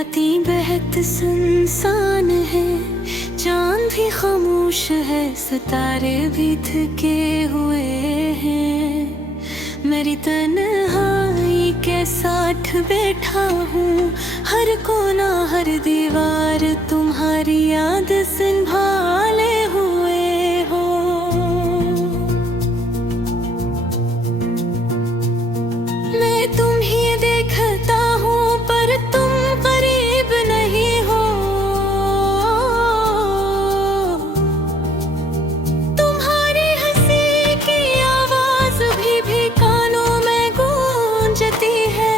रातें बहुत सुनसान है, चांद भी खामोश है, सितारे भी थके हुए हैं। मेरी तन्हाई के साथ बैठा हूँ, हर कोना हर दीवार तुम्हारी याद संभाले हुए हो। मैं तुम्हें देखता हूँ पर तुम करीब नहीं हो। तुम्हारी हंसी की आवाज भी कानों में गूंजती है।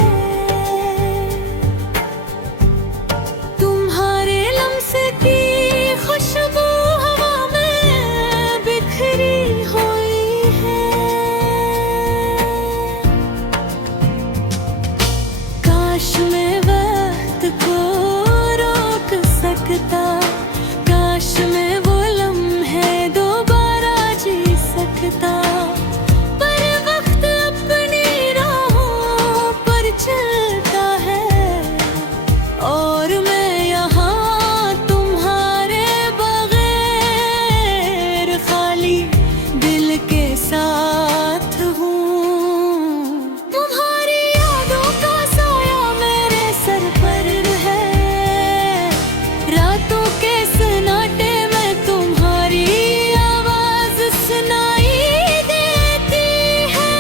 तुम्हारे लम्स की खुशबू हवा में बिखरी हुई है। काश मैं वक्त को रोक सकता, काश मैं वो लम्हे दोबारा जी सकता। पर वक्त अपनी राहों पर चलता है और मैं यहाँ तुम्हारे बगैर खाली दिल के साथ हूँ। तुम्हारी यादों का साया मेरे सर पर है, रातों के सन्नाटे में तुम्हारी आवाज सुनाई देती है।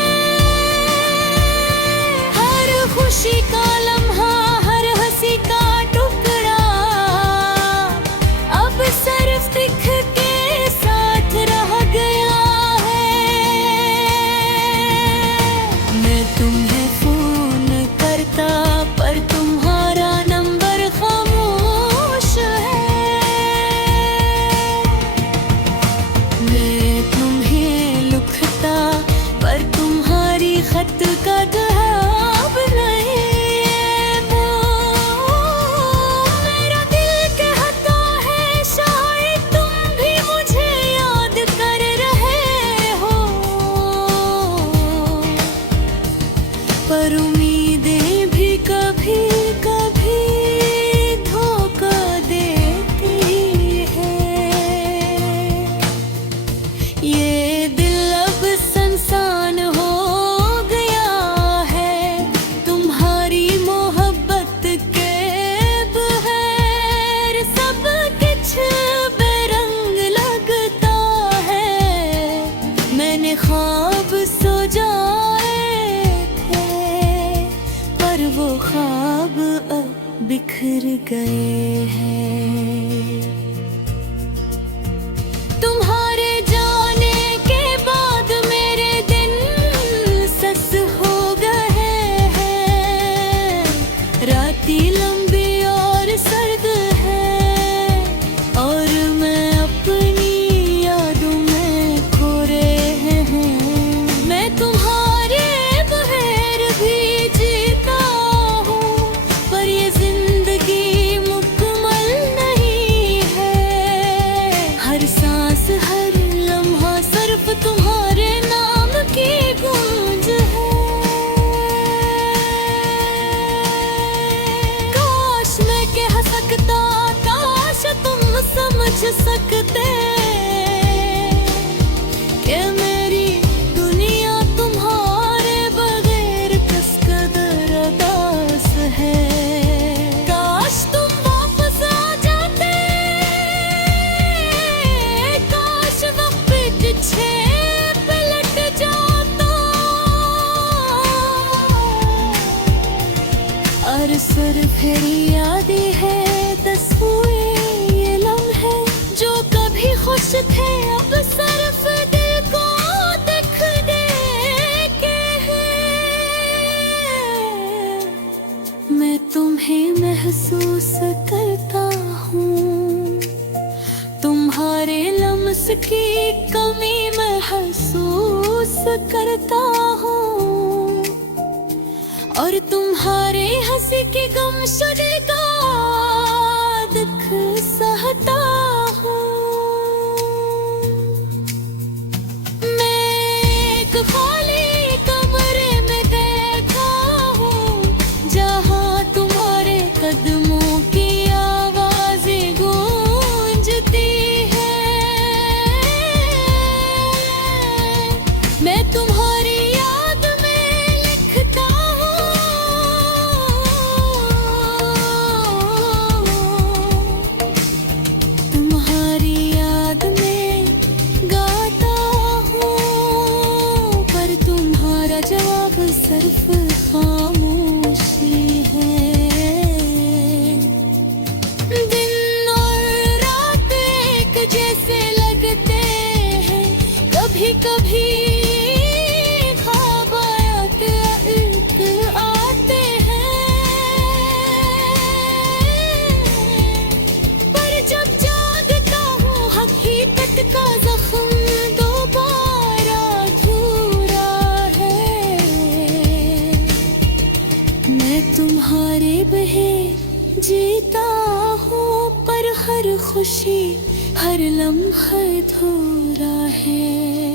हर खुशी का लम्हा, हर हंसी का टुकड़ा अब सिर्फ दिख के साथ रह गया है। मैं तुम्हें फोन करता पर तुम्हारा नंबर खामोश है। मैं तुम्हें लिखता पर तुम्हारी खत का जवाब नहीं है। मेरा दिल कहता है शायद तुम भी मुझे याद कर रहे हो, पर उम्मीदें भी कभी कभी धोखा देती है। ये दिल अब संसान हो गया है, तुम्हारी मोहब्बत के बगैर सब कुछ बेरंग लगता है। मैंने ख्वाब सजाए थे पर वो ख्वाब अब बिखर गए हैं। तुम्हारे जाने के बाद मेरे दिन सस हो गए हैं। रातें लंबी और सर्द है और मैं अपनी यादों में खो रहे हैं। मैं तुम्हारे बगैर भी जीता हूँ पर ये जिंदगी मुकम्मल नहीं है। हर सांस हर लम्हा सिर्फ तुम्हारे नाम की गूंज है। काश मैं कह सकता, काश तुम समझ सकते कि मेरी दुनिया तुम्हारे बगैर किस कदर उदास है। काश तुम वापस आ जाते, काश वक्त पीछे पलट जाता और सिर्फ फिर यादें है तस्वीरें ये लम्हे जो कभी खुश थे अब सिर्फ दिल को दिख देके हैं। मैं तुम्हें महसूस करता हूँ, तुम्हारे लम्स की कमी महसूस करता हूँ और तुम्हारे हंसी की गुमशुदगी का दुख सहता हूँ। मैं एक खाली कमरे में बैठा हूँ जहाँ तुम्हारे कदमों मैं तुम्हारे बहे जीता हूँ, पर हर खुशी हर लम्हा अधूरा है।